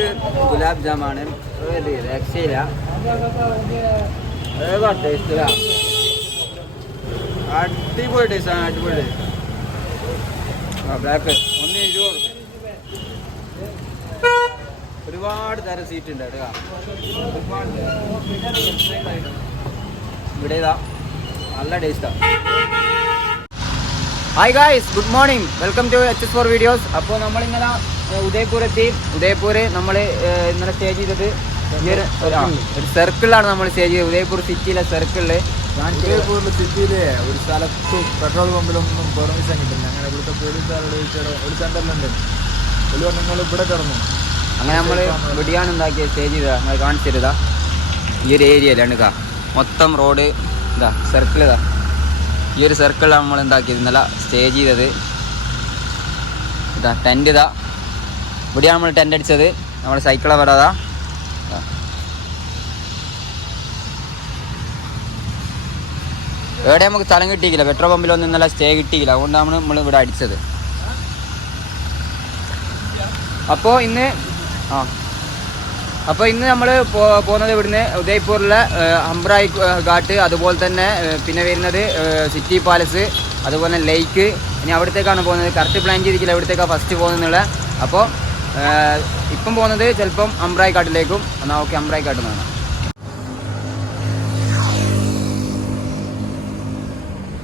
Milk gulab ജാമാണ് രക്ഷയില്ല. Taste അടിപൊളി ടേസ്റ്റാണ്, അടിപൊളി. ബ്ലാക്ക് 120. ഒരുപാട് തരം സീറ്റ് ഉണ്ട് കേട്ടോ. ഇവിടെ ഇതാ നല്ല ടേസ്റ്റാണ്. Hi guys, good morning, welcome to HS4 videos. അപ്പോൾ നമ്മളിങ്ങനെ ഉദയ്പൂർ എത്തി. ഉദയ്പൂർ നമ്മൾ ഇന്നലെ സ്റ്റേ ചെയ്തത് ഈ ഒരു സർക്കിളിലാണ് നമ്മൾ സ്റ്റേ ചെയ്തത്. ഉദയ്പൂർ സിറ്റിയിലെ സർക്കിളിൽ. ഉദയ്പൂരിൽ സിറ്റിയിലെ ഒരു സ്ഥലത്തും പെട്രോൾ പമ്പിലൊന്നും പെർമിഷൻ കിട്ടില്ല. അങ്ങനെ ഇവിടുത്തെ പോലീസുകാരോട് ഒരു സെൻ്ററിലുണ്ട്, ഒരു നിങ്ങൾ ഇവിടെ കിടന്നു. അങ്ങനെ നമ്മൾ ഇവിടെയാണ് ഉണ്ടാക്കിയത്, സ്റ്റേ ചെയ്തത്. നമ്മൾ കാണിച്ചു തരുതാ ഈ ഒരു ഏരിയയിലാണ് ഇതാ മൊത്തം റോഡ് ഇതാ സർക്കിൾ. ഇതാ ഈ ഒരു സർക്കിളാണ് നമ്മൾ എന്താക്കിയത് ഇന്നലെ സ്റ്റേ ചെയ്തത്. ഇതാ ടെൻറ്റ് ഇതാ ഇവിടെയാണ് നമ്മൾ ടെൻ്റ് അടിച്ചത്. നമ്മൾ സൈക്കിളെ വരാതാ എവിടെ നമുക്ക് സ്ഥലം കിട്ടിയില്ല. പെട്രോൾ പമ്പിലൊന്നും ഇന്നലെ സ്റ്റേ കിട്ടിയില്ല, അതുകൊണ്ടാണ് നമ്മൾ ഇവിടെ അടിച്ചത്. അപ്പോൾ ഇന്ന് നമ്മൾ പോകുന്നത് ഇവിടുന്ന് ഉദയ്പൂരിലെ അംബ്രായി ഘാട്ട്, അതുപോലെ തന്നെ പിന്നെ വരുന്നത് സിറ്റി പാലസ്, അതുപോലെ തന്നെ ലേക്ക്. ഇനി അവിടത്തേക്കാണ് പോകുന്നത്. കറക്റ്റ് പ്ലാൻ ചെയ്തിട്ടില്ല എവിടത്തേക്കാണ് ഫസ്റ്റ് പോകുന്നത്. അപ്പോൾ ഇപ്പം പോകുന്നത് ചിലപ്പം അംബ്രായി ഘാട്ടിലേക്കും. എന്നാൽ ഓക്കെ, അംബ്രായി ഘാട്ടിൽ നിന്നാണ്.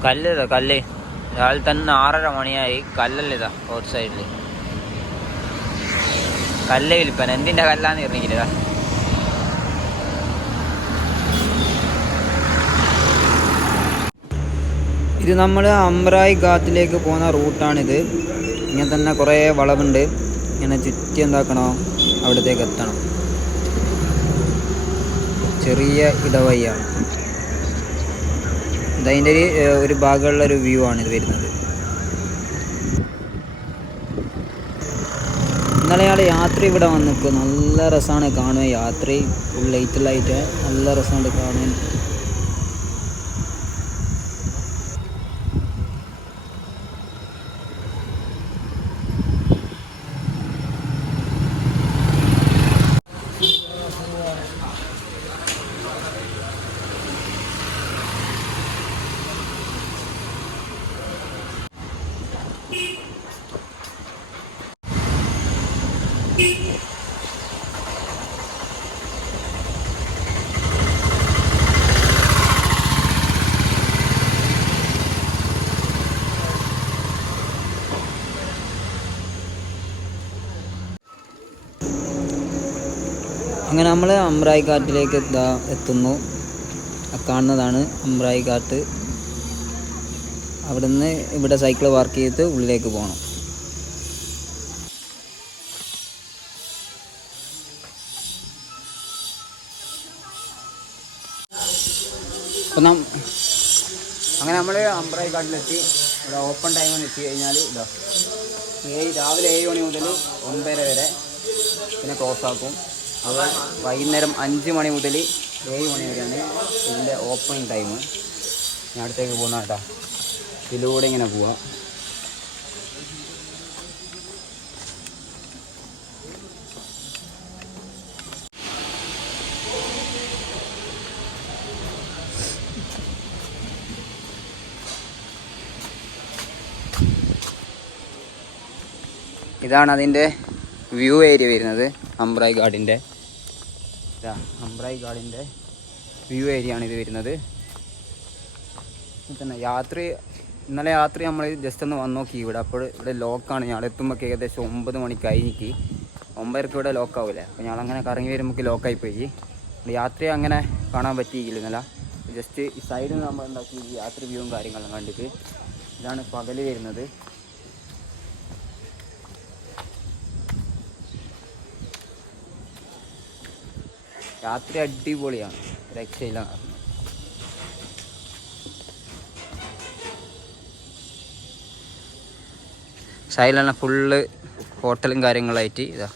കല്ല് രാവിലെ തന്നെ 6:30 മണിയായി. കല്ലല്ലിതാ റോഡ് സൈഡിൽ കല്ല് വിൽപ്പന. എന്തിൻ്റെ കല്ലാന്ന് പറഞ്ഞില്ല. ഇത് നമ്മൾ അംബ്രായി ഘാട്ടിലേക്ക് പോകുന്ന റൂട്ടാണിത്. ഇങ്ങനെ തന്നെ കുറേ വളവുണ്ട്. ഇങ്ങനെ ചുറ്റി എന്താക്കണോ അവിടത്തേക്ക് എത്തണം. ചെറിയ ഇടവഴിയാണ്. ഇതതിൻ്റെ ഒരു ഭാഗമുള്ളൊരു വ്യൂ ആണ് ഇത് വരുന്നത്. ഇന്നലെ ആൾ യാത്ര ഇവിടെ വന്നിട്ട് നല്ല രസമാണ് കാണുക. യാത്ര ഫുൾ ലൈറ്റിലായിട്ട് നല്ല രസമുണ്ട് കാണാൻ. അങ്ങനെ നമ്മൾ അംബ്രായി ഘാട്ടിലേക്ക് എത്തുന്നു. കാണുന്നതാണ് അംബ്രായി ഘാട്ട്. അവിടുന്ന് ഇവിടെ സൈക്കിൾ പാർക്ക് ചെയ്ത് ഉള്ളിലേക്ക് പോകണം. അപ്പം അങ്ങനെ നമ്മൾ അംബ്രായി ഘാട്ടിലെത്തി. ഇവിടെ ഓപ്പൺ ടൈം എത്തി കഴിഞ്ഞാൽ രാവിലെ 7 മണി മുതൽ 9:30 വരെ, പിന്നെ ക്ലോസ് ആക്കും. അത് വൈകുന്നേരം 5 മണി മുതൽ 7 മണി വരെയാണ് ഇതിൻ്റെ ഓപ്പണിങ് ടൈം. ഞാൻ അടുത്തേക്ക് പോകുന്ന കേട്ടോ. ഇതിലൂടെ ഇങ്ങനെ പോവാം. ഇതാണ് അതിൻ്റെ വ്യൂ ഏരിയ വരുന്നത്. അംബ്രായി ഘാട്ടിൻ്റെ വ്യൂ ഏരിയ ആണ് ഇത് വരുന്നത്. തന്നെ ഇന്നലെ രാത്രി നമ്മൾ ജസ്റ്റ് ഒന്ന് വന്ന് നോക്കി ഇവിടെ. അപ്പോൾ ഇവിടെ ലോക്കാണ്. ഞങ്ങൾ എത്തുമ്പോൾ ഏകദേശം 9 മണി കഴിഞ്ഞിക്ക്. 9:30 ഇവിടെ ലോക്കാവില്ല. അപ്പോൾ ഞങ്ങളങ്ങനെ കറങ്ങി വരുമ്പോൾ ലോക്കായി പോയി. യാത്ര അങ്ങനെ കാണാൻ പറ്റിയില്ല ഇന്നലെ. ജസ്റ്റ് ഈ സൈഡിൽ നമ്മൾ ഉണ്ടാക്കി യാത്ര വ്യൂവും കാര്യങ്ങളും കണ്ടിട്ട്. ഇതാണ് പകൽ വരുന്നത്. രാത്രി അടിപൊളിയാണ്, രക്ഷയില്ല. സൈഡിലാണ് ഫുള്ള് ഹോട്ടലും കാര്യങ്ങളായിട്ട്. ഇതാ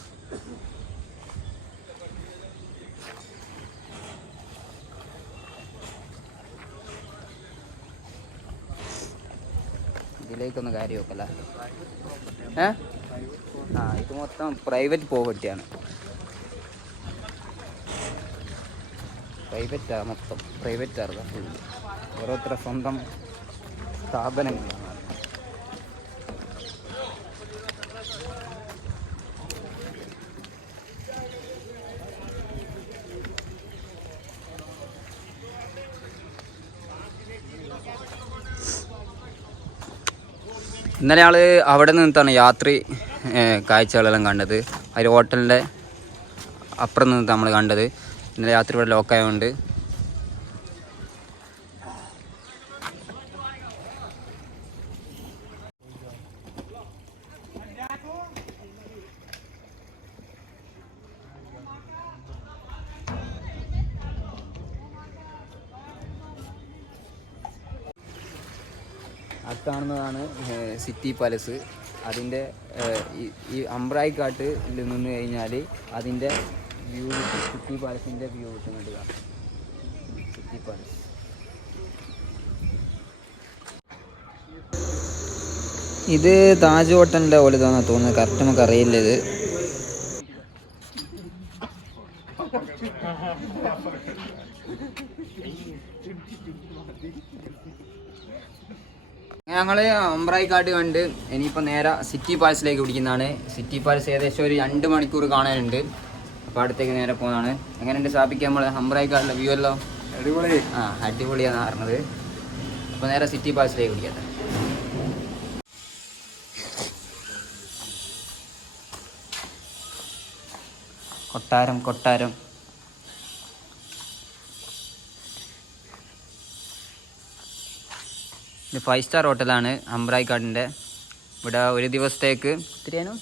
ഇതിലേക്കൊന്നും കാര്യം നോക്കല്ല. ഇത് മൊത്തം പ്രൈവറ്റ് പ്രോപ്പർട്ടിയാണ്. പ്രൈവറ്റാണ്, മൊത്തം പ്രൈവറ്റാണ് ഫുള്ള്. ഓരോരുത്തരുടെ സ്വന്തം സ്ഥാപനങ്ങളാണ്. ഇന്നലെ ആൾ അവിടെ നിന്നിട്ടാണ് യാത്രി കാഴ്ചകളെല്ലാം കണ്ടത്. അതിൽ ഹോട്ടലിൻ്റെ അപ്പുറം നിന്നിട്ട് നമ്മൾ കണ്ടത്. ഇന്നലെ രാത്രി ഇവിടെ ലോക്കായതുകൊണ്ട് അത് കാണുന്നതാണ് സിറ്റി പാലസ്. അതിൻ്റെ ഈ അമ്പ്രായിക്കാട്ടിൽ നിന്ന് കഴിഞ്ഞാൽ അതിൻ്റെ വ്യൂ, സിറ്റി പാലസിൻ്റെ വ്യൂ കിട്ടുന്നുണ്ട്. സിറ്റി പാലസ് ഇത് താജ് ഹോട്ടലിൻ്റെ പോലെ ഇതാണെന്ന് തോന്നുന്നത്. കറക്റ്റ് നമുക്ക് അറിയില്ല ഇത്. ഞങ്ങൾ അമ്പ്രായിക്കാട് കണ്ട് ഇനിയിപ്പോൾ നേരെ സിറ്റി പാലസിലേക്ക് പിടിക്കുന്നതാണ്. സിറ്റി പാലസ് ഏകദേശം ഒരു 2 മണിക്കൂർ കാണാനുണ്ട്. അപ്പോൾ അടുത്തേക്ക് നേരെ പോകുന്നതാണ്. എങ്ങനെയുണ്ട് സ്ഥാപിക്കുക നമ്മൾ അമ്പ്രായിക്കാടിലെ വ്യൂ എല്ലാം? അടിപൊളി. അടിപൊളിയാണെന്ന് പറഞ്ഞത്. അപ്പോൾ നേരെ സിറ്റി പാലസിലേക്ക് പിടിക്കട്ടെ. കൊട്ടാരം ഇത് 5 സ്റ്റാർ ഹോട്ടലാണ് അമ്പ്രായിക്കാടിൻ്റെ. ഇവിടെ ഒരു ദിവസത്തേക്ക് എത്രയാണ്?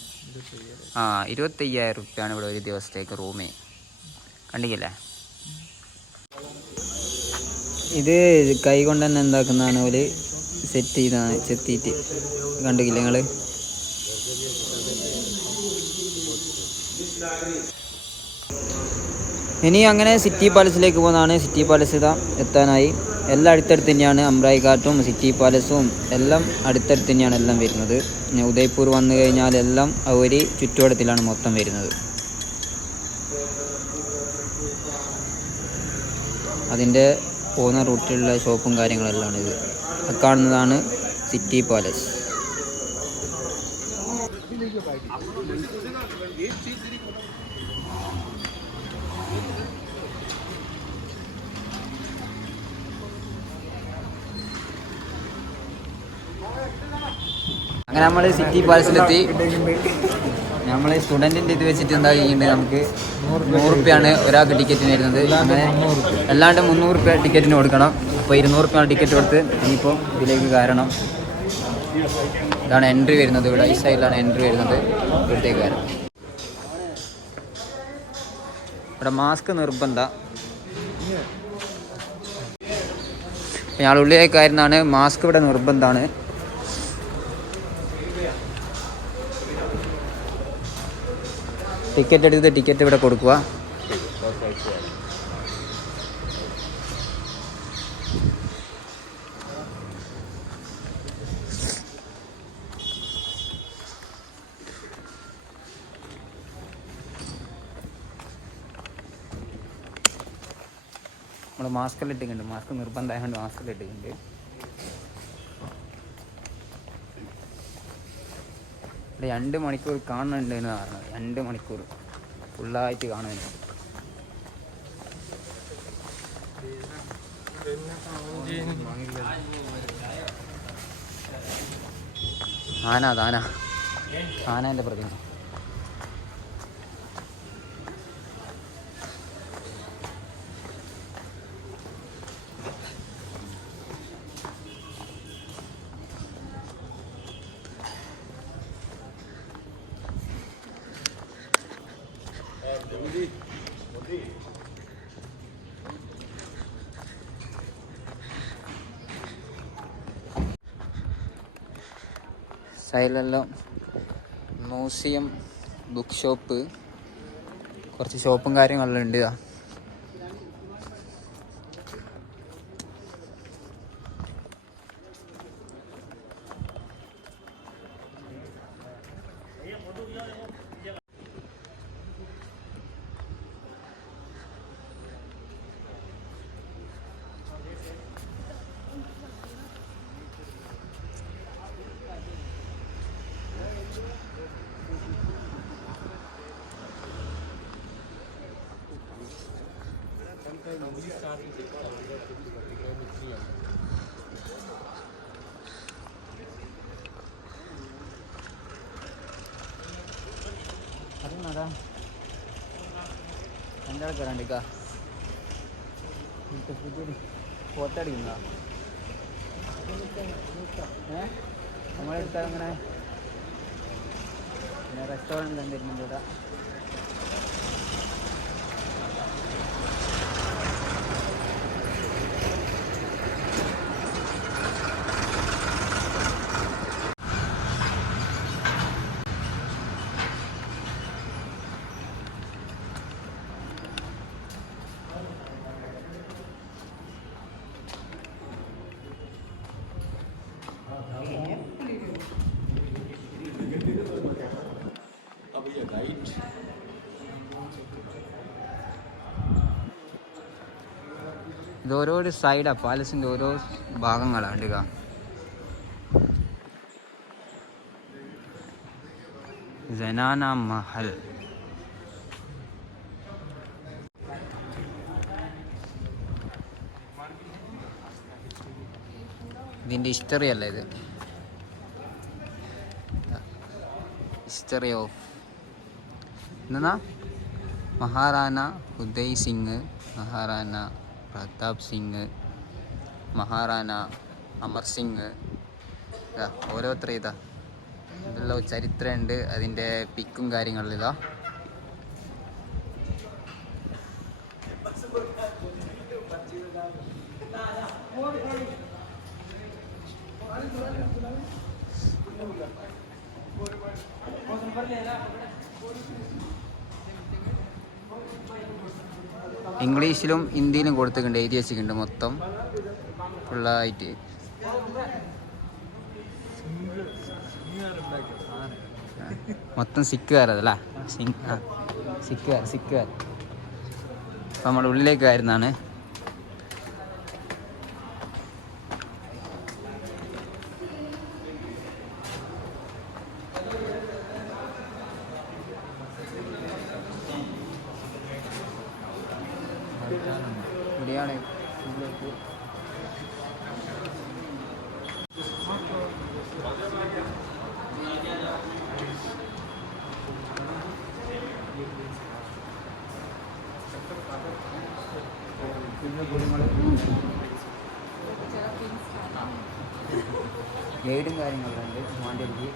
25,000 റുപ്യാണ് ഇവിടെ ഒരു ദിവസത്തേക്ക് റൂമേ. കണ്ടില്ലേ? ഇത് കൈ കൊണ്ട് തന്നെ എന്താക്കുന്നതാണ് ഒരു ചെത്തിയിട്ട് കണ്ടില്ലേ നിങ്ങൾ? ഇനി അങ്ങനെ സിറ്റി പാലസിലേക്ക് പോകുന്നതാണ്. സിറ്റി പാലസ് ഇതാ എത്താനായി. എല്ലാം അടുത്തടുത്ത് തന്നെയാണ്. അമ്പ്രായിക്കാട്ടും സിറ്റി പാലസും എല്ലാം അടുത്തടുത്ത് തന്നെയാണ് എല്ലാം വരുന്നത്. ഉദയ്പൂർ വന്നു കഴിഞ്ഞാൽ എല്ലാം ഒരു ചുറ്റുവട്ടത്തിലാണ് മൊത്തം വരുന്നത്. അതിൻ്റെ പോകുന്ന റൂട്ടിലുള്ള ഷോപ്പും കാര്യങ്ങളെല്ലാം ഇത് കാണുന്നതാണ് സിറ്റി പാലസ്. അങ്ങനെ നമ്മൾ സിറ്റി പാലസിലെത്തി. നമ്മൾ സ്റ്റുഡൻറ്റിൻ്റെ ഇത് വെച്ചിട്ട് എന്താ ചെയ്യുന്നത്, നമുക്ക് 100 റുപ്യാണ് ഒരാൾക്ക് ടിക്കറ്റിന് വരുന്നത്. അങ്ങനെ അല്ലാണ്ട് 300 റുപ്യ ടിക്കറ്റിന് കൊടുക്കണം. അപ്പോൾ 200 റുപ്യാണ് ടിക്കറ്റ് കൊടുത്ത് ഇനിയിപ്പോൾ ഇതിലേക്ക് കയറണം. ഇതാണ് എൻട്രി വരുന്നത്. ഇവിടെ ഈ സൈഡിലാണ് എൻട്രി വരുന്നത്. ഇവിടത്തേക്ക് കയറണം. ഇവിടെ മാസ്ക് നിർബന്ധം. ഞങ്ങൾ ഉള്ളിലേക്ക് കയറുന്നതാണ്. മാസ്ക് ഇവിടെ നിർബന്ധമാണ്. ടിക്കറ്റ് എടുത്ത് ടിക്കറ്റ് ഇവിടെ കൊടുക്കുക. നമ്മൾ മാസ്കെല്ലാം ഇട്ടിട്ടുണ്ട്. മാസ്ക് നിർബന്ധമായതുകൊണ്ട് മാസ്കെല്ലാം ഇട്ടിട്ടുണ്ട്. ഇവിടെ 2 മണിക്കൂർ കാണുന്നുണ്ട് എന്ന് പറഞ്ഞത്. 2 മണിക്കൂർ ഫുള്ളായിട്ട് കാണുന്നുണ്ട്. ആനേൻ്റെ പ്രതിമ. സൈഡിലെല്ലാം മ്യൂസിയം, ബുക്ക് ഷോപ്പ്, കുറച്ച് ഷോപ്പും കാര്യങ്ങളെല്ലാം ഉണ്ട്. അറിയണതാ എൻ്റെ ആൾക്കാരാണ്ടിക്കാ ഫോട്ടോ അടിക്കുന്നതാ നമ്മളെടുത്താൽ അങ്ങനെ പിന്നെ റെസ്റ്റോറൻറ്റ് എന്തിരുന്നുണ്ട് ഇവിടെ ഇത് ഓരോ സൈഡാണ് പാലസിൻ്റെ ഓരോ ഭാഗങ്ങളാണ് ഇടുക ജനാന മഹൽ ഇതിൻ്റെ ഹിസ്റ്ററി അല്ല ഇത് ഹിസ്റ്ററി ഓഫ് എന്നാ മഹാറാണ ഉദയ് സിംഗ് മഹാറാണ പ്രതാപ് സിംഗ് മഹാറാണ അമർ സിംഗ് ഇതാ ഓരോരുത്തർ ഇതാ ഇതുള്ള ചരിത്രമുണ്ട് അതിൻ്റെ പിക്കും കാര്യങ്ങളും ഇതാ ഇംഗ്ലീഷിലും ഹിന്ദിയിലും കൊടുത്തിട്ടുണ്ട് എഴുതി വെച്ചിട്ടുണ്ട് മൊത്തം ഫുള്ളായിട്ട് മൊത്തം സിക്കുകാരതല്ലേ സിക്കുകാർ അപ്പം നമ്മുടെ ഉള്ളിലേക്ക് വരുന്നതാണ് ഇവിടെയാണ് ഉള്ളിലേക്ക് ഗൈഡും കാര്യങ്ങളൊക്കെ ഉണ്ട് മാണ്ടിയർക്ക്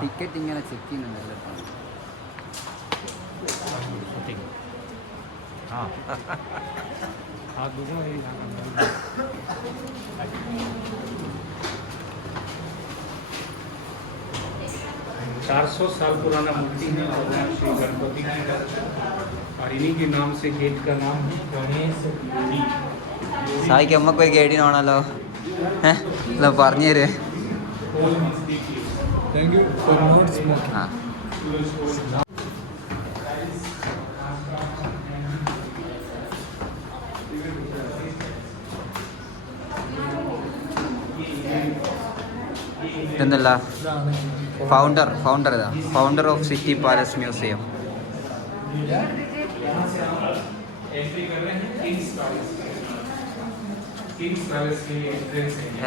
ടിക്കറ്റ് ഇങ്ങനെ ചെക്ക് ചെയ്യുന്നുണ്ടല്ലോ चार 400 साल पुराना मूर्ति है भगवान श्री गणपति की और इन्हीं के नाम से गेट का नाम है गणेश गुड़ी। സായിക്ക് അമ്മക്കൊരു ഗൈഡിനാണല്ലോ പറഞ്ഞു തരുവേ Thank you for not smoking. ആ ഇതെന്തല്ല ഫൗണ്ടർ ഇതാ founder of city palace museum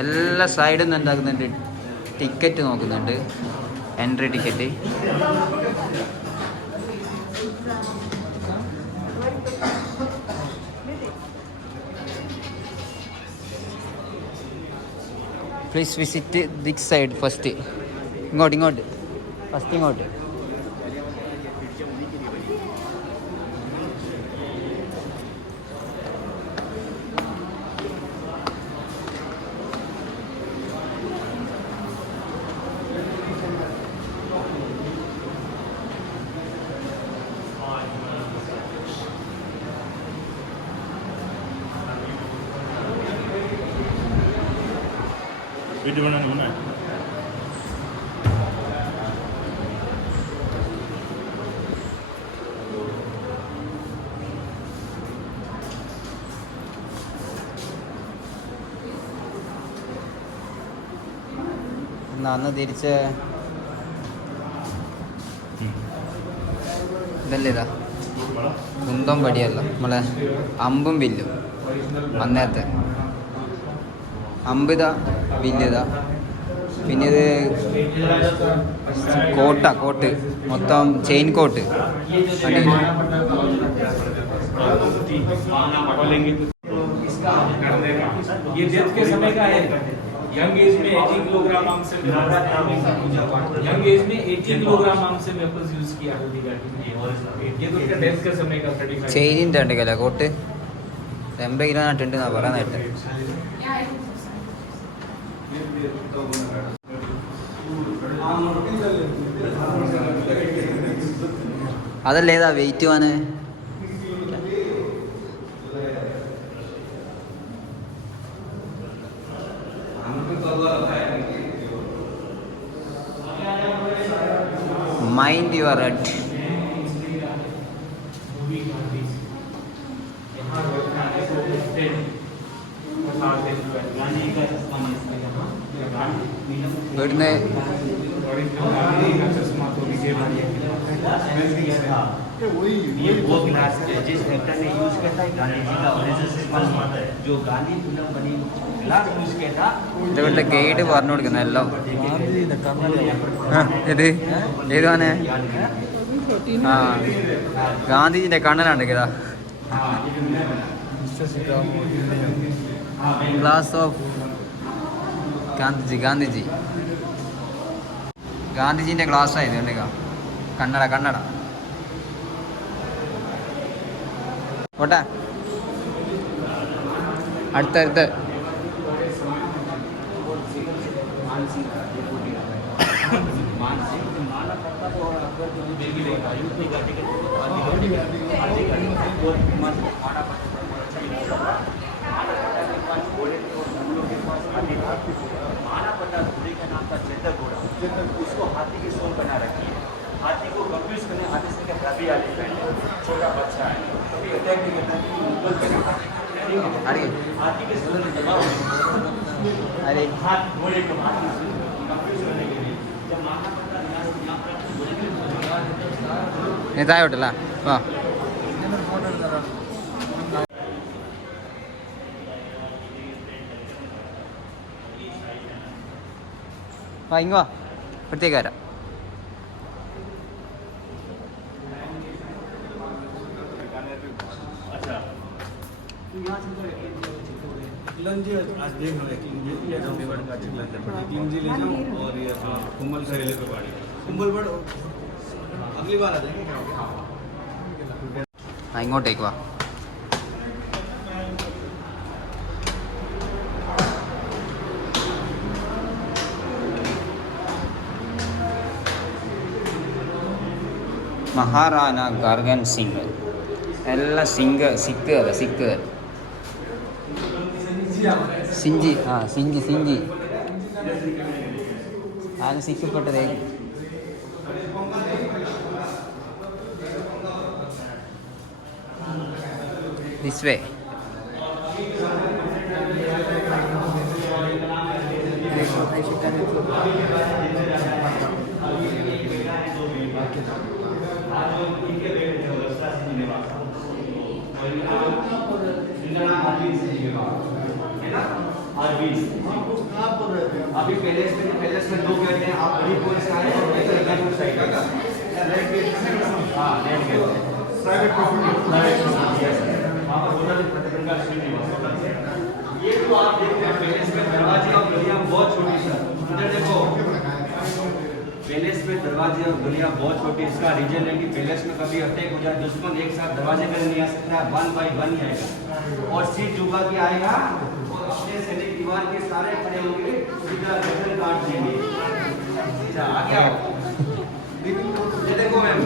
എല്ലാ സൈഡിൽ നിന്ന് എന്താക്കുന്നുണ്ട് ടിക്കറ്റ് നോക്കുന്നുണ്ട് entry ticket please visit this side first ഇങ്ങോട്ട് ഫസ്റ്റ് ഇങ്ങോട്ട് वीडियो बनाना होना है എന്നാ അന്ന് തിരിച്ച് ഇതല്ലേ ഇതാ കുന്തം പടിയല്ല നമ്മളെ അമ്പും വില്ലും അന്നേരത്തെ അമ്പിതാ വില്ലിതാ പിന്നെ ഇത് കോട്ട് മൊത്തം ചെയിൻ കോട്ട് ये डेथ के समय का है यंग एज में 80 किलोग्राम आम से यंग एज में 80 किलोग्राम आम से वेपन्स यूज किया हल्दी घाटी में ये तो उसका डेथ के समय का 35 ചെയിനിൻ്റെ ഉണ്ടെങ്കിലേ കോട്ട് 80 കിലോ നട്ടുണ്ട് എന്നാ പറയാനായിട്ട് അതല്ലേ ഏതാ വെയിറ്റ് വാന് മൈൻഡ് യുവർ റെഡ് ഇവിടുന്ന് ये वो ग्लास है जिस एक्टर ने यूज किया था गांधी जी का ओरिजिनल जो गांधी फिल्म बनी ग्लास यूज किया था ഇവിടുത്തെ ഗൈഡ് പറഞ്ഞു കൊടുക്കുന്ന എല്ലാം ഇത് ഏതാണ് ആ ഗാന്ധിജിന്റെ കണ്ണനാണ് ഇതാ ഗ്ലാസ് ഓഫ് ഗാന്ധിജി ഗാന്ധിജിന്റെ ഗ്ലാസ് ആയത് കണ്ടേക്ക കണ്ണട ഓട്ടെ അടുത്ത उसको हाथी की सूंड बना रखी है हाथी को कंफ्यूज करने हाथी से क्या रवि एलिफेंट है छोटा बच्चा है कभी अटैक नहीं करता हाथी के सूंड में दबा अरे हाथ घोड़े को कंफ्यूज करने के लिए जब मारना पड़ता है നീ താഴോട്ടല്ല വാ വാ ഇങ്ങ് വാ ഇവിടത്തേക്ക് വരാം लंच आज देख लो ये डब्बेवाड़ का चिकन लंच है क्लींजी ले जाओ और ये कुंभल करेले के बाड़ी कुंभल बड़ अगली बार आ जाएंगे क्या ആ ഇങ്ങോട്ടേക്ക് വാ മഹാറാണ ഗർഗൻ സിംഗ് എല്ലാം സിഖ് സിഞ്ചി ആരും സിഖപ്പെട്ടതേ ദിസ് വേ अभी पैलेस में दो गेट हैं आप वही को इसका है लेफ्ट साइड का राइट गेट हां लेफ्ट गेट प्राइवेट प्रॉपर्टी वहां पर होटल प्रतिबंध श्रीनिवास ये तो आप देखते हैं पैलेस में दरवाजे और गलियां बहुत छोटी सर इधर देखो पैलेस में दरवाजे और गलियां बहुत छोटी इसका रीजन है कि पैलेस में कभी अटैक हो जाए दुश्मन एक साथ दरवाजे पे नहीं आ सकता 1 by 1 ही आएगा और सीट जुगा के आएगा और अपने सैनिक दीवार के सारे खड़े होंगे सीधा गर्दन काट देंगे सीधा आ गया ये देखो मैम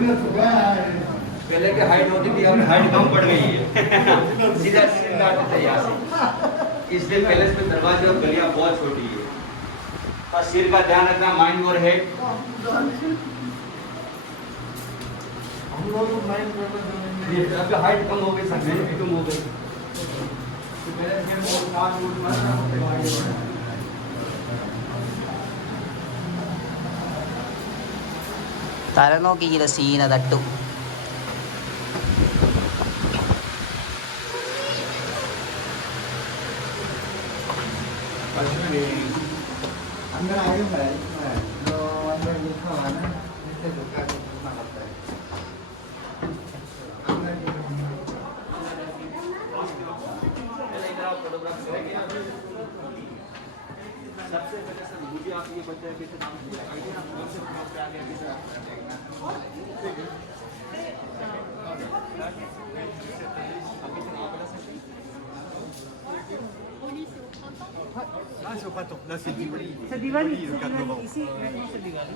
पहले की हाइट होती थी अब हाइट कम पड़ गई है सीधा सीधा काट देते हैं यहाँ से इसलिए पैलेस में दरवाजे और गलियां बहुत छोटी है और सिर का ध्यान रखना माइंड और हेड हम लोग माइंड अब हाइट कम हो गई सकते भी कम हो गई തല നോക്കിക്കില്ല സീന തട്ടു. सबसे पहले सर मुझे आप ये बताया कि आइडिया आप कौन से ब्लॉक पे आगे Là, c'est au printemps. Là, c'est Diwali. C'est Diwali, Le 4 novembre. ici, maintenant c'est Diwali.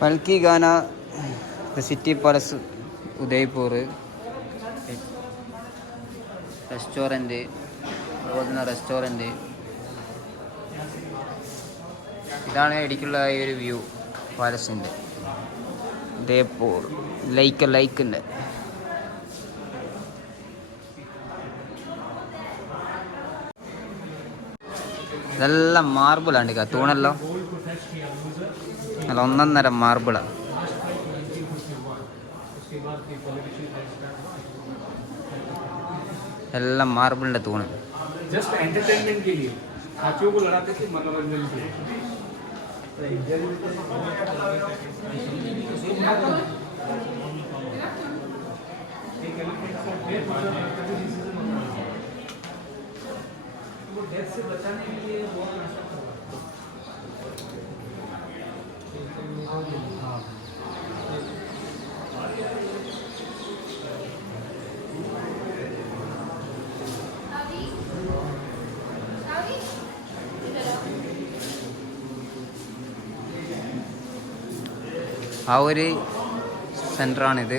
പൽക്കി ഗാന സിറ്റി പാലസ് ഉദയ്പൂർ റെസ്റ്റോറൻറ്റ്, അതുപോലെ തന്നെ റെസ്റ്റോറൻറ്റ്. ഇതാണ് ഇടയ്ക്കുള്ള ഈ ഒരു വ്യൂ പാലസിൻ്റെ. ഉദയ്പൂർ ലൈക്കിൻ്റെ ഇതെല്ലാം മാർബിളാണ് തൂണെല്ലാം നല്ല ഒന്നൊന്നര മാർബിളാണ്. എല്ലാം മാർബിളിൻ്റെ തൂണ്. जस्ट एंटरटेनमेंट के लिए हाथियों को लड़ाते थे, मनोरंजन के लिए. वो डेथ से बचाने के लिए बहुत नाटक करवाते ആ ഒരു സെൻറ്ററാണിത്.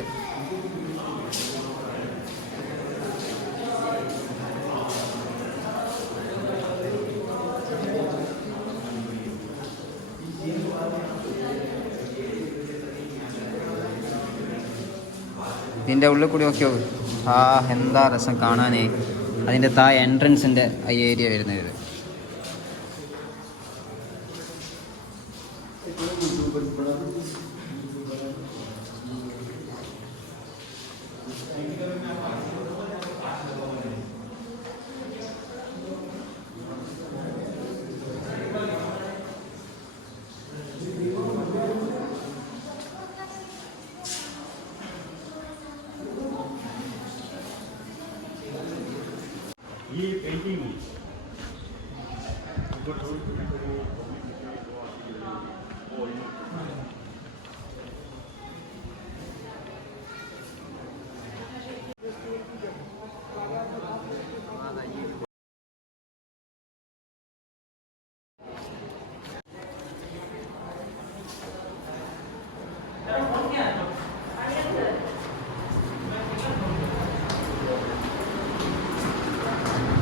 ഇതിൻ്റെ ഉള്ളിൽ കൂടി നോക്കിയോ, എന്താ രസം കാണാനേ. അതിൻ്റെ എൻട്രൻസിൻ്റെ ആ ഏരിയ വരുന്നത് ഇത്. ये पेंटिंग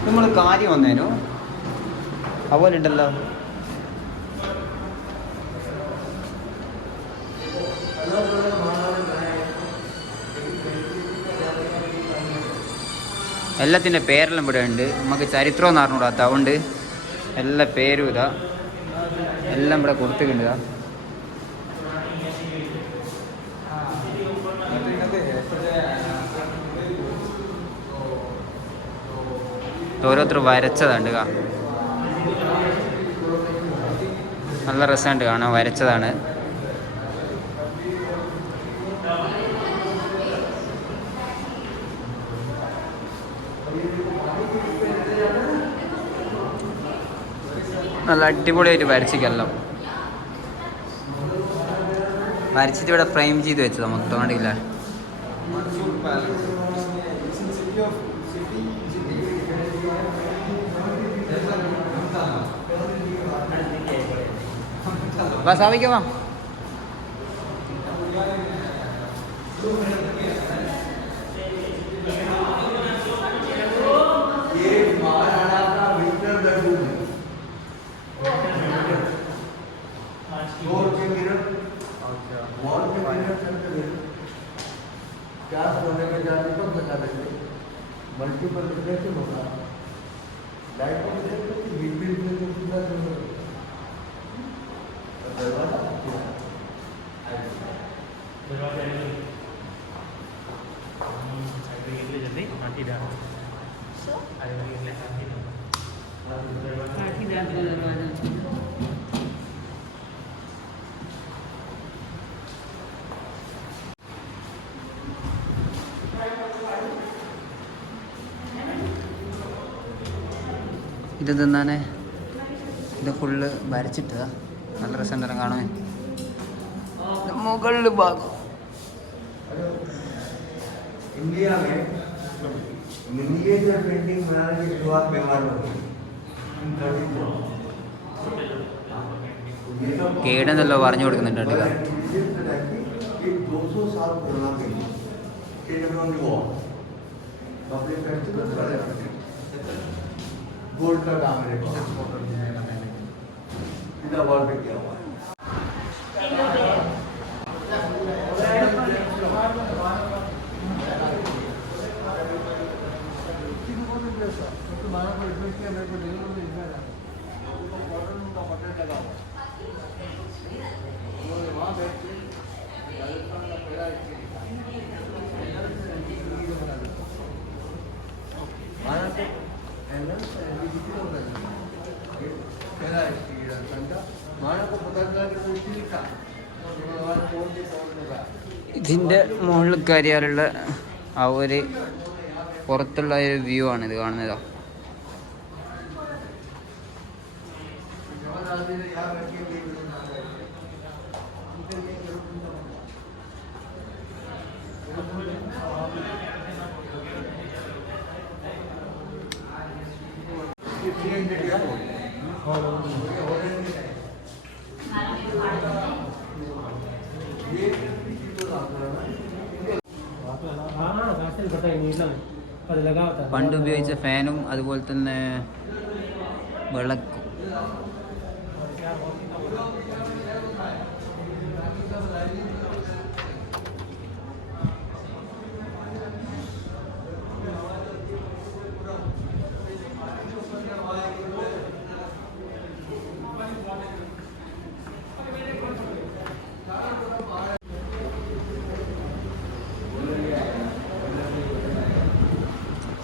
നമ്മൾ കാര്യം വന്നേനു അതുപോലെ ഉണ്ടല്ലോ. എല്ലാത്തിൻ്റെ പേരെല്ലാം ഇവിടെ ഉണ്ട്. നമുക്ക് ചരിത്രമൊന്നും അറിഞ്ഞൂടാത്ത അതുകൊണ്ട് എല്ലാ പേരും ഇതാ എല്ലാം ഇവിടെ കൊടുത്തിട്ടുണ്ട്. ഓരോരുത്തർ വരച്ചതാണ്. നല്ല രസമുണ്ട് കാണാൻ, വരച്ചതാണ്. നല്ല അടിപൊളിയായിട്ട് വരച്ചിക്കെല്ലാം വരച്ചിട്ട് ഇവിടെ ഫ്രെയിം ചെയ്ത് വെച്ചതാണ് മൊത്തം. കണ്ടില്ല, ബസ് ആവിക്കോ. ये महाराणा का विंटर बेडरूम है। डोर के मिरर, वॉल के मिरर, सेंटर मिरर, क्या सोने में जाने को बता देते, मल्टीपल कैसे होगा, लाइट को देखते कि बिजली में तो पूरा दरवाजा ഇത് തിന്നാനേ ഇത് ഫുള്ള് വരച്ചിട്ടതാ. നല്ല രസം കാണുമേ. മുകളിൽ ഭാഗം इंडिया में मिनिएचर पेंटिंग बनाने की शुरुआत मेवाड़ में हुई। കേടെന്നല്ലോ പറഞ്ഞു കൊടുക്കുന്നുണ്ട് കേട്ടോ. 200 साल पुराना पेंटिंग गोल्ड का काम है, सीधा वॉल पे किया हुआ है। ഇതിൻ്റെ മുകളിൽ കയറിയാലുള്ള ആ ഒരു പുറത്തുള്ള ഒരു വ്യൂ ആണ് ഇത് കാണുന്നത്. പണ്ട് ഉപയോഗിച്ച ഫാനും അതുപോലെ തന്നെ വിളക്കും.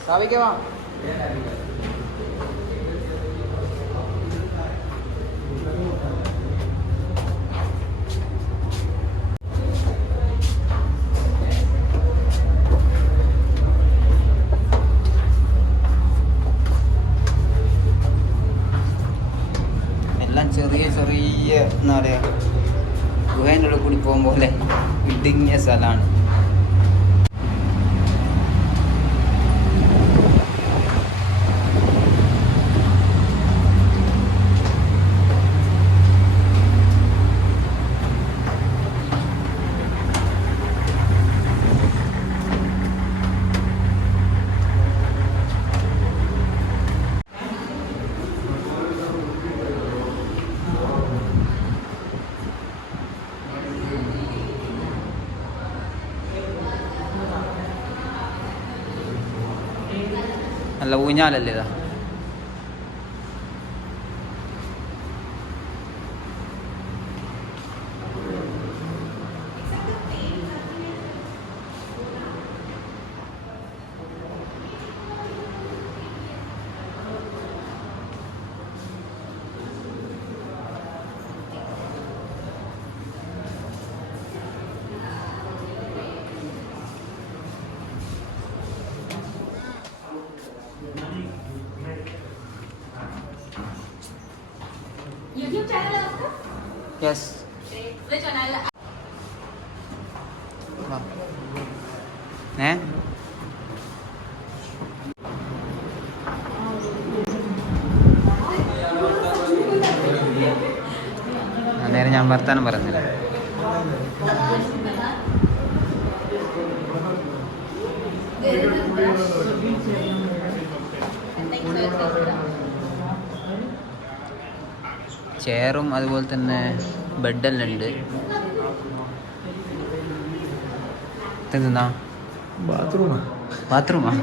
സാവിക്കവാ എല്ലാം ചെറിയ ചെറിയ എന്താ പറയുക ഗുഹേൻ്റെ ഉള്ളിൽ കൂടി പോകുമ്പോലെ ഇടുങ്ങിയ സ്ഥലമാണ്. നല്ല ഊഞ്ഞാലല്ലേ ഇതാ. YouTube channel है आपका? യെസ്. Which channel? അന്നേരം ഞാൻ വർത്താനം പറഞ്ഞില്ല. ചെയറും അതുപോലെ തന്നെ ബെഡെല്ലാം ഉണ്ട്. ഇതെന്താ ബാത്റൂമാ? ബാത്റൂമാ?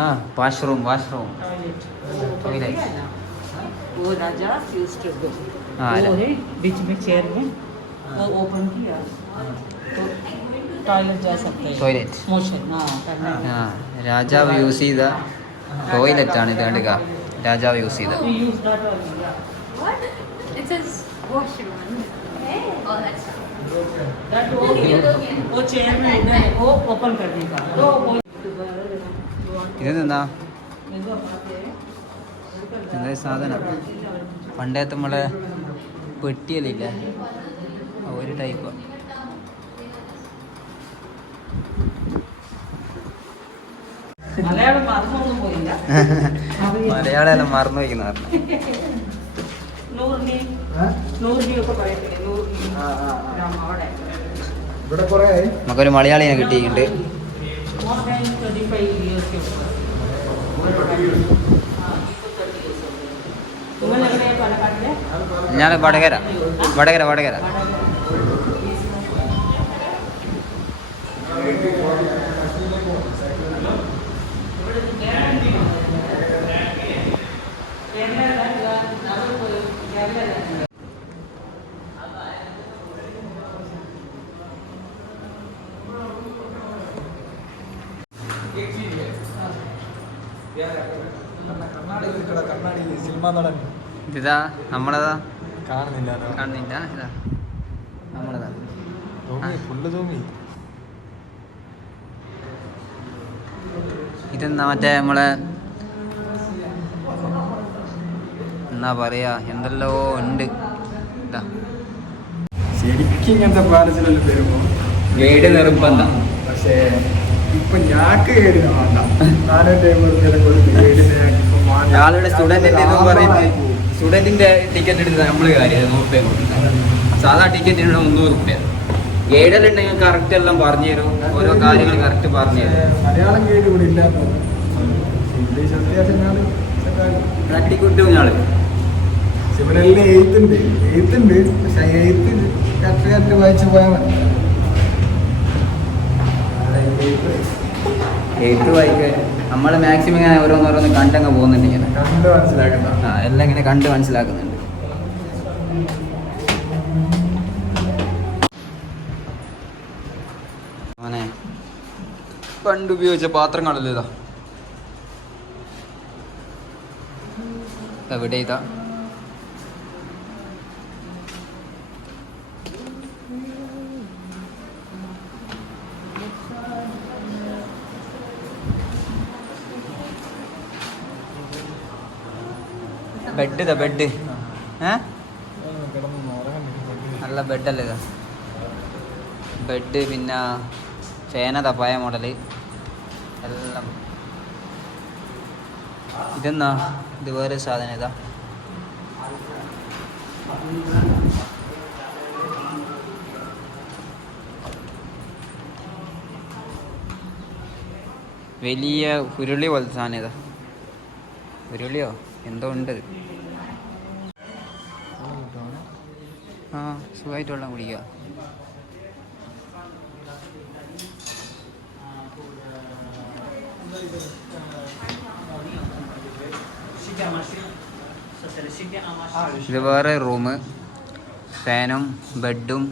ആ വാഷ്റൂം ടോയ്ലറ്റ്. वो राजा यूज्ड टू गो हाँ, वो है बीच में चेयर में वो ओपन किया तो टॉयलेट जा सकते हैं ടോയ്ലറ്റ്. मोशन हाँ करना है ആ രാജാവ് യൂസ് ചെയ്ത ടോയ്ലറ്റാണ് ഇത് കണ്ടുക. രാജാവ് യൂസ് ചെയ്ത we use that only yeah What? It says washroom. Oh, that's that वो चेयर में इधर है, वो ओपन करने का तो वो ഇതെന്താ എന്താ സാധനം? പണ്ടത്തെ നമ്മളെ പെട്ടിയല്ലില്ല ഒരു ടൈപ്പ്. മലയാളം മറന്നൊന്നും പോയില്ല മലയാളം എല്ലാം മറന്നു വയ്ക്കുന്ന പറഞ്ഞു. നൂറിനി ഒക്കെ പറയത്തില്ലേ നൂറിനി അവിടെ ഇവിടെ കുറേ ആയി. നമുക്കൊരു മലയാളിനെ കിട്ടിയിട്ടുണ്ട്. more than 25 years के ऊपर तुम्हें लग रहा है पालकाड में ഞാൻ വടകര കർണാടകയിൽ സിനിമ നടൻ ഇതാ നമ്മളതാ കാണുന്നില്ല. കാണുന്നില്ല. ഇതാ നമ്മളതാ. ഫുള്ള് തോന്നി. ഇതെന്നാ മറ്റേ നമ്മളെ എന്നാ പറയാ എന്തെല്ലോ ഉണ്ട്. ഇതാ ശരിക്കും ഇങ്ങനത്തെ പാലസിലെല്ലാം വരുമ്പോ ഗൈഡ് നിർബന്ധം. പക്ഷേ ഇപ്പൊ ഞാക്ക് കയറി വേണ്ട. നാലും ടൈം കൊടുത്ത് ആളുടെ സ്റ്റുഡന്റിന്റെ സ്റ്റുഡന്റിന്റെ ടിക്കറ്റ് എടുത്ത് നമ്മള് കാര്യം 100 രൂപ കൊടുക്കുന്നത്. സാധാ ടിക്കറ്റിന് 300 രൂപ. ഗൈഡെല്ലാം കറക്റ്റ് എല്ലാം പറഞ്ഞു തരും. ഓരോ കാര്യങ്ങൾ കറക്റ്റ് പറഞ്ഞു തരും. മലയാളം കേട്ട് ഇവിടെ ഇല്ലാത്ത ഇംഗ്ലീഷ് അത്യാവശ്യം തട്ടിക്കുട്ടി ഞാള് ഇവിടെ എല്ലാം എഴുത്തുണ്ട് പക്ഷെ എഴുത്ത് കറക്റ്റ് വായിച്ചു പോയാൽ മതി. എഴുത്ത് വായിക്കാൻ നമ്മൾ മാക്സിമം ഇങ്ങനെ ഓരോന്നോരോന്ന് കണ്ടങ്ങ് പോകുന്നുണ്ട്. ഇങ്ങനെ കണ്ട് മനസ്സിലാക്കുന്ന എല്ലാം ഇങ്ങനെ കണ്ട് മനസ്സിലാക്കുന്നുണ്ട്. അങ്ങനെ പണ്ട് ഉപയോഗിച്ച പാത്രങ്ങളല്ലേ ഇതാ. എവിടെ ഇതാ ബെഡ്. ഇതാ ബെഡ്. നല്ല ബെഡല്ലേ ഇതാ. ബെഡ് പിന്നെ ഫാനതാ പഴയ മോഡല് എല്ലാം. ഇതെന്നാ ഇത് വേറെ സാധനം. ഇതാ വലിയ ഉരുളി പോലത്തെ സാധനം. ഇതാ ഉരുളിയോ എന്തോ ഉണ്ട്. ആ സുഖമായിട്ട് വെള്ളം കുടിക്കുക. ഇത് വേറെ റൂം. ഫാനും ബെഡും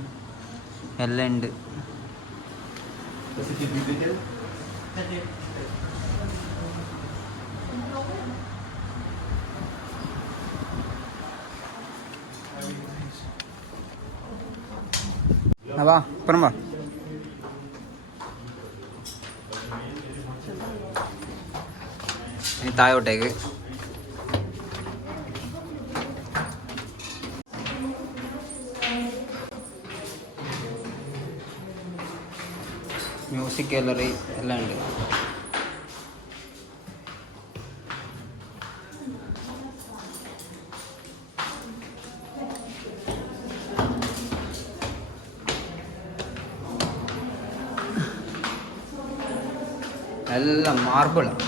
എല്ലാം ഉണ്ട്. വാ ഇപ്പുറം വാ. ഇനി താഴോട്ടേക്ക്. മ്യൂസിക് ഗാലറി എല്ലാം ഉണ്ട്. എല്ലാം മാർബിളാണ്,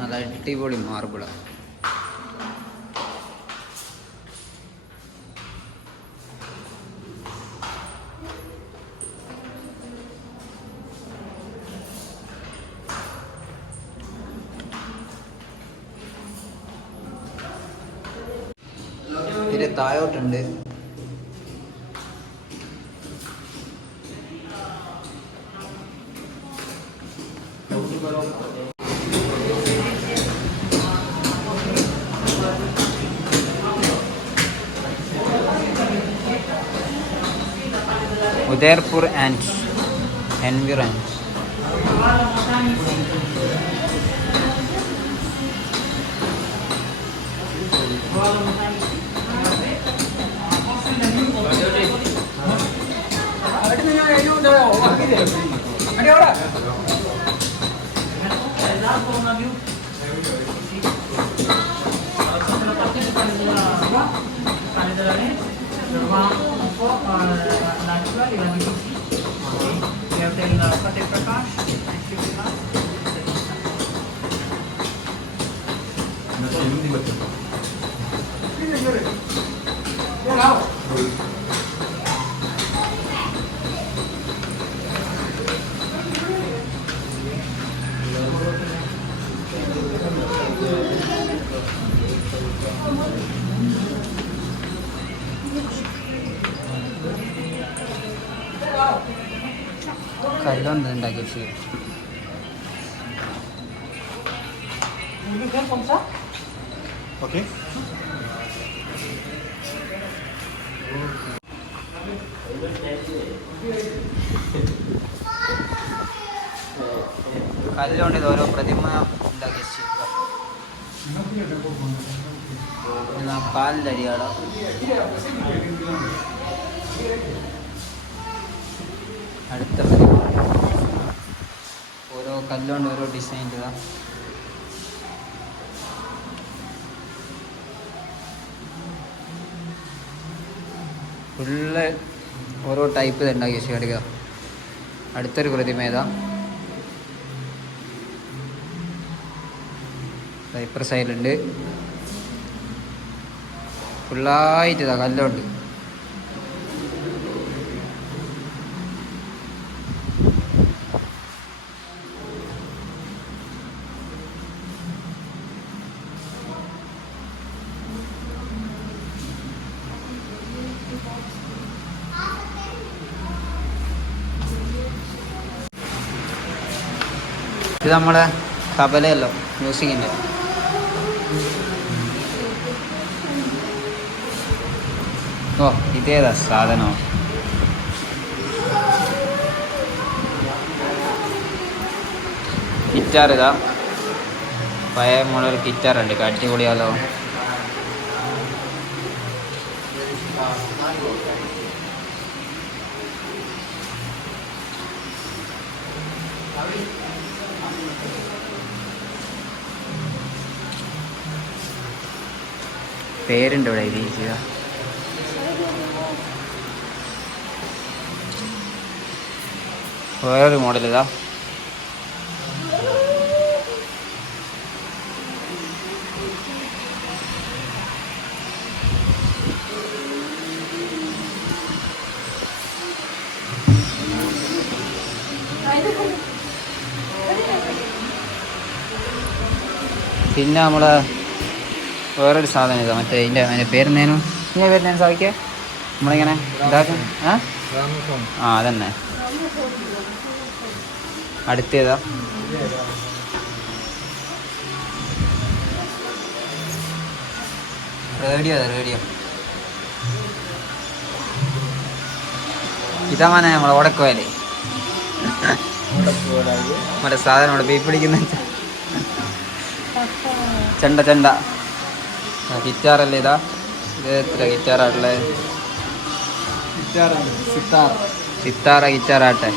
നല്ല അടിപൊളി മാർബിളാണ്. ഇതിൻ്റെ താഴോട്ടുണ്ട് ഉദയപൂർ ആൻഡ് എൻവിറോൺമെന്റ്. കല്ലുണ്ട് ഉണ്ടാക്കി വെച്ച്. Okay. കല്ലുകൊണ്ട് ഇത് ഓരോ പ്രതിമ ഉണ്ടാക്കി വെച്ച്. കാലിൻ്റെ അടിയാടം. അടുത്ത പ്രതിമ ഓരോ കല്ലുകൊണ്ട് ഓരോ ഡിസൈൻ ഇതാ. ഫുള്ള് ഓരോ ടൈപ്പ് ഉണ്ടാക്കി വെച്ച് എടുക്കുക. അടുത്തൊരു പ്രതിമ ഏതാ, ഇപ്പുറ സൈഡിലുണ്ട്. ഫുള്ളായിട്ട് ഇതാ കല്ലുണ്ട്. ഇത് നമ്മളെ തബലയല്ലോ, മ്യൂസിക്കിൻ്റെ. ഓ ഇതേതാ സാധനം. ഗിറ്റാർ ഇതാ, പഴയ മോഡൽ ഗിറ്റാറുണ്ട്, അടിപൊളിയാലോ. പേരുണ്ട് ഇവിടെ എഴുതിയിരിക്കുക. വേറൊരു മോഡൽ ഇതാ. പിന്നെ നമ്മളെ വേറൊരു സാധനം ഇതാ, മറ്റേ അതിൻ്റെ പേരെന്തേനും, ഇതിൻ്റെ പേരെന്തേനും സാധിക്കുക നമ്മളിങ്ങനെ ഇതാക്കും. ആ അതന്നെ. അടുത്തേതാ, റേഡിയോ. റേഡിയോ ഇതാ മനെ നമ്മളെ ഓടക്കോയല്ലേ, മറ്റേ സാധനം ഇവിടെ ബീഫ് പിടിക്കുന്ന ചെണ്ട. ഗിറ്റാറല്ലേ ഇതാ, ഇത് എത്ര ഗിറ്റാറാട്ടല്ലേ, സിത്താറ ഗിറ്റാറാട്ടെ.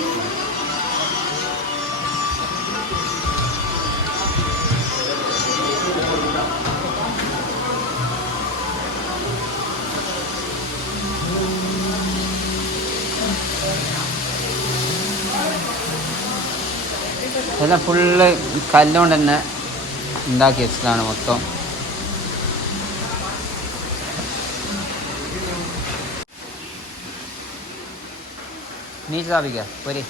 ഇതെല്ലാം ഫുള്ള് കല്ലുകൊണ്ട് തന്നെ ഉണ്ടാക്കി വെച്ചതാണ് മൊത്തം. നീ സ്ഥാപിക്ക പോരെ.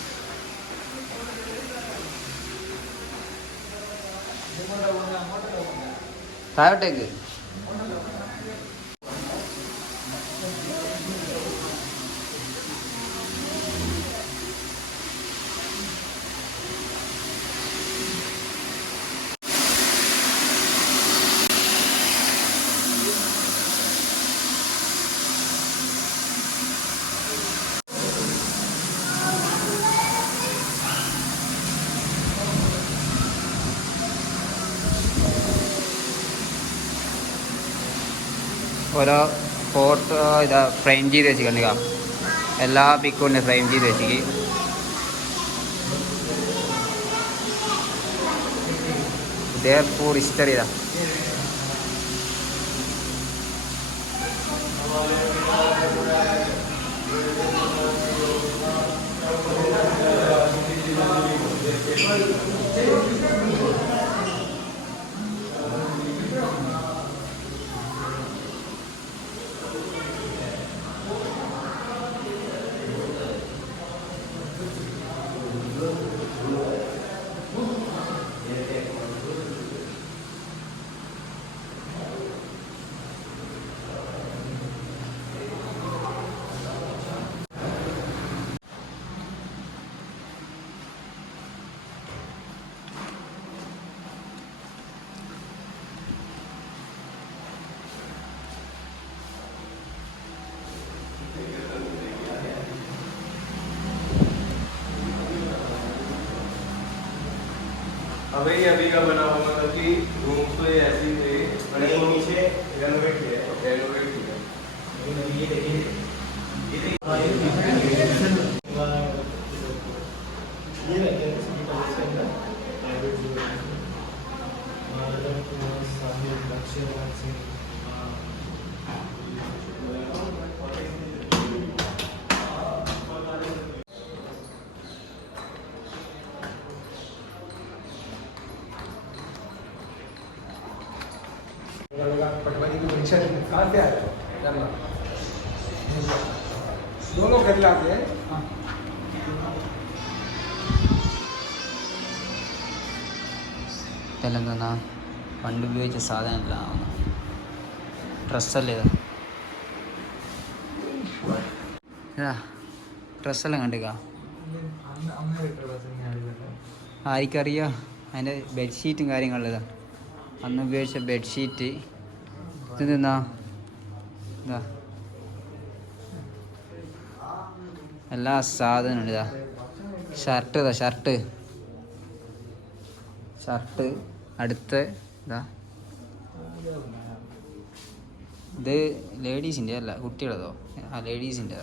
താഴോട്ടേക്ക്. ഓരോ ഫോട്ടോ ഇതാ ഫ്രെയിം ചെയ്ത് വെച്ചിട്ടുണ്ടെങ്കിൽ എല്ലാ പിക്കും ഫ്രെയിം ചെയ്ത് വെച്ചിട്ട് ഉദയപൂർ ഹിസ്റ്ററി ഇതാ. अभी अभी का बना हुआ मतलब कि रूम तो ये ऐसे ही थे बड़े को नीचे रेनोवेट किया ये देखिए कहाँ से आए दोनों घर लाते हैं. ഇതെല്ലാം പണ്ട് ഉപയോഗിച്ച സാധനമല്ല, ഡ്രസ്സല്ലേ ഇതാ. ഡ്രസ്സെല്ലാം കണ്ടിക്ക ആർക്കറിയാം. അതിൻ്റെ ബെഡ്ഷീറ്റും കാര്യങ്ങളും ഇതാ, അന്ന് ഉപയോഗിച്ച ബെഡ്ഷീറ്റ്. ഇതെന്താ ഇതാ എല്ലാ സാധനവും ഇതാ. ഷർട്ട് ഇതാ, ഷർട്ട് അടുത്ത് ഇതാ. ഇത് ലേഡീസിൻ്റെ അല്ല, കുട്ടികളതോ? ആ ലേഡീസിൻ്റെ.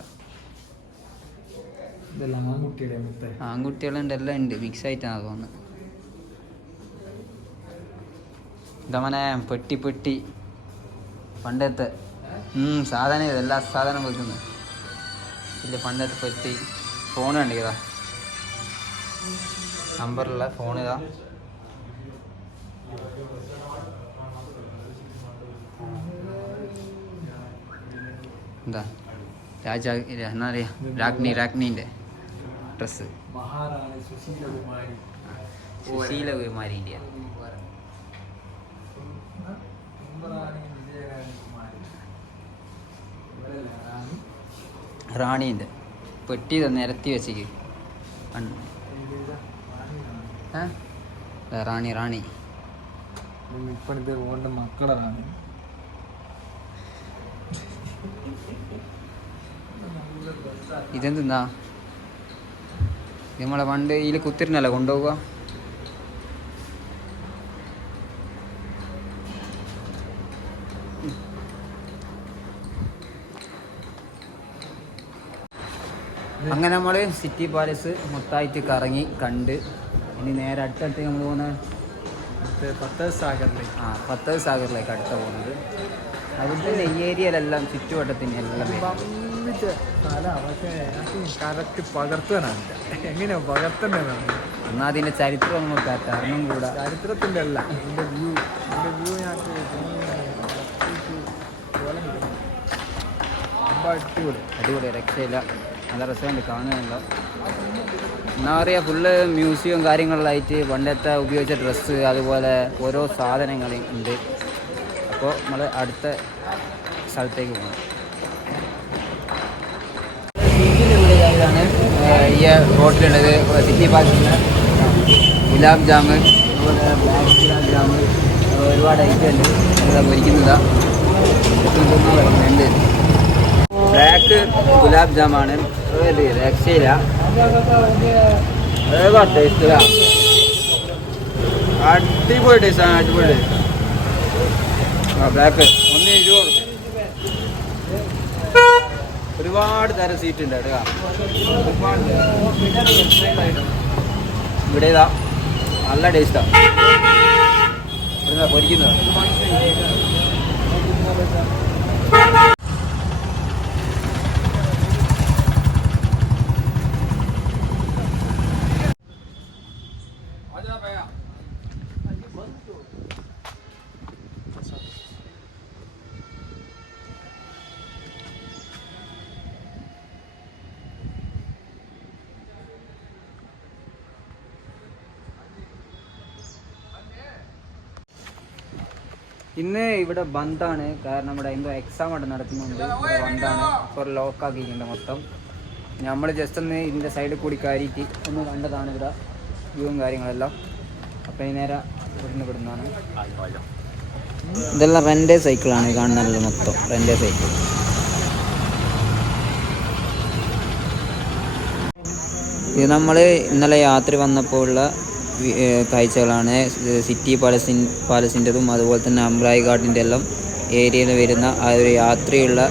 ആൺകുട്ടികളുണ്ട്, എല്ലാം ഉണ്ട്, മിക്സ് ആയിട്ടാണ് തോന്നുന്നത്. ഇതാ മനെ പെട്ടി പണ്ടത്തെ സാധനം ഇത്, എല്ലാ സാധനം വെക്കുന്നത് ഇല്ല. പണ്ടത്തെ പെട്ടി. ഫോൺ കണ്ടി ഇതാ, നമ്പറുള്ള ഫോൺ ഇതാ. എന്താ എന്നാ പറയാ, രാജ്ഞീൻ്റെ ഡ്രസ്സ്. സുശീലകുമാരിൻ്റെ റാണീൻ്റെ പെട്ടി നിരത്തി വെച്ചിക്ക്. റാണി ഇപ്പോഴത്തെ ഓണ്ട മക്കളെ റാണി. ഇതെന്താ നമ്മളെ പണ്ട് ഇതിൽ കുത്തിരിനല്ല കൊണ്ടുപോവുക. അങ്ങനെ നമ്മൾ സിറ്റി പാലസ് മൊത്തമായിട്ട് കറങ്ങി കണ്ട് ഇനി നേരെ അടുത്തടുത്ത് നമ്മൾ പോകുന്നത് ഫത്തേഹ് സാഗറിലേക്ക്. ഫത്തേഹ് സാഗറിലേക്ക് അടുത്ത പോകുന്നത്. അതുപോലെ തന്നെ ഈ ഏരിയയിലെല്ലാം ചുറ്റുവട്ടത്തിന് എല്ലാം വരും. വമ്പിച്ച സ്ഥലമാണ്, പക്ഷേ എനിക്ക് കറക്റ്റ് പകർത്താനാണ്. എങ്ങനെയാ പകർത്തേണ്ടതാണ്? എന്നാൽ അതിൻ്റെ ചരിത്രം നമുക്ക് അറിഞ്ഞും കൂടാ. ചരിത്രത്തിൻ്റെ അല്ല, എൻ്റെ വ്യൂ ഞാൻ അടിപൊളി. അടിപൊളി, രക്ഷയില്ല, നല്ല രസമുണ്ട് കാണാനുള്ള. എന്താ പറയുക, ഫുള്ള് മ്യൂസിയം കാര്യങ്ങളിലായിട്ട് പണ്ടത്തെ ഉപയോഗിച്ച ഡ്രസ്സ് അതുപോലെ ഓരോ സാധനങ്ങൾ ഉണ്ട്. അപ്പോൾ നമ്മൾ അടുത്ത സ്ഥലത്തേക്ക് പോകണം. ബീച്ചിൻ്റെ ഉള്ളിലാണ് ഈ ഹോട്ടലുള്ളത്. സിറ്റി പാർക്കിൻ്റെ ഗുലാബ് ജാമുൻ, അതുപോലെ ബ്ലാക്ക് ഗുലാബ് ജാമുൻ, ഒരുപാട് ഐറ്റം ഉണ്ട്. എന്താ പൊരിക്കുന്നതാണ് ബ്ലാക്ക് ഗുലാബ് ജാമാണ്. രക്ഷയില്ല, ടേസ്റ്റില്ല, അടിപൊളി ടേസ്റ്റാണ്, അടിപൊളി. ബ്ലാക്ക് 120. ഒരുപാട് തരം സീറ്റ് ഉണ്ട് കേട്ടോ. ഇവിടെ ഇതാ നല്ല ടേസ്റ്റാണ്. ഇവിടെ പൊരിക്കുന്നത് ഇന്ന് ഇവിടെ ബന്ധാണ്. കാരണം ഇവിടെ എന്തോ എക്സാം അവിടെ നടക്കുന്നുണ്ട്. ഇവിടെ ബന്ധാണ്. അപ്പോൾ ലോക്കാക്കിയിട്ടുണ്ട് മൊത്തം. നമ്മൾ ജസ്റ്റ് ഒന്ന് ഇതിൻ്റെ സൈഡിൽ കൂടി കയറിയിട്ട് ഒന്ന് കണ്ടതാണ് ഇവിടെ വ്യൂവും കാര്യങ്ങളെല്ലാം. അപ്പോൾ ഈ നേരെ ഇവിടുന്ന് വിടുന്നതാണ്. ഇതെല്ലാം റെൻ്റേ സൈക്കിളാണ് കാണുന്നത്, മൊത്തം റെൻ്റേ സൈക്കിൾ. ഇത് നമ്മൾ ഇന്നലെ യാത്ര വന്നപ്പോൾ ഉള്ള കാഴ്ചകളാണ്. സിറ്റി പാലസിൻ്റെതും അതുപോലെ തന്നെ അമ്രായി ഘാട്ടിൻ്റെ എല്ലാം ഏരിയയിൽ വരുന്ന ആ ഒരു യാത്രയുള്ള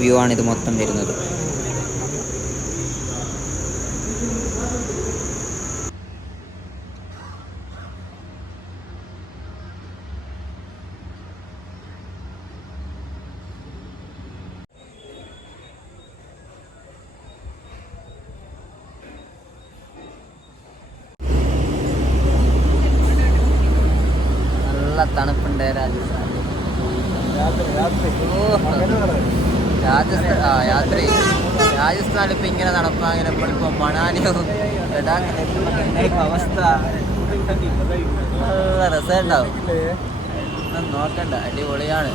വ്യൂ ആണിത് മൊത്തം വരുന്നത്. നല്ല തണുപ്പുണ്ട് രാജസ്ഥാൻ. രാജസ്ഥാനിൽ ഇപ്പം ഇങ്ങനെ തണുപ്പാങ്ങനെ നമ്മളിപ്പോൾ മണാലിയോ ലഡാക്കിലെത്തുമ്പോൾ അവസ്ഥ നല്ല രസമുണ്ടാവും. നോക്കണ്ട, അടിപൊളിയാണ്.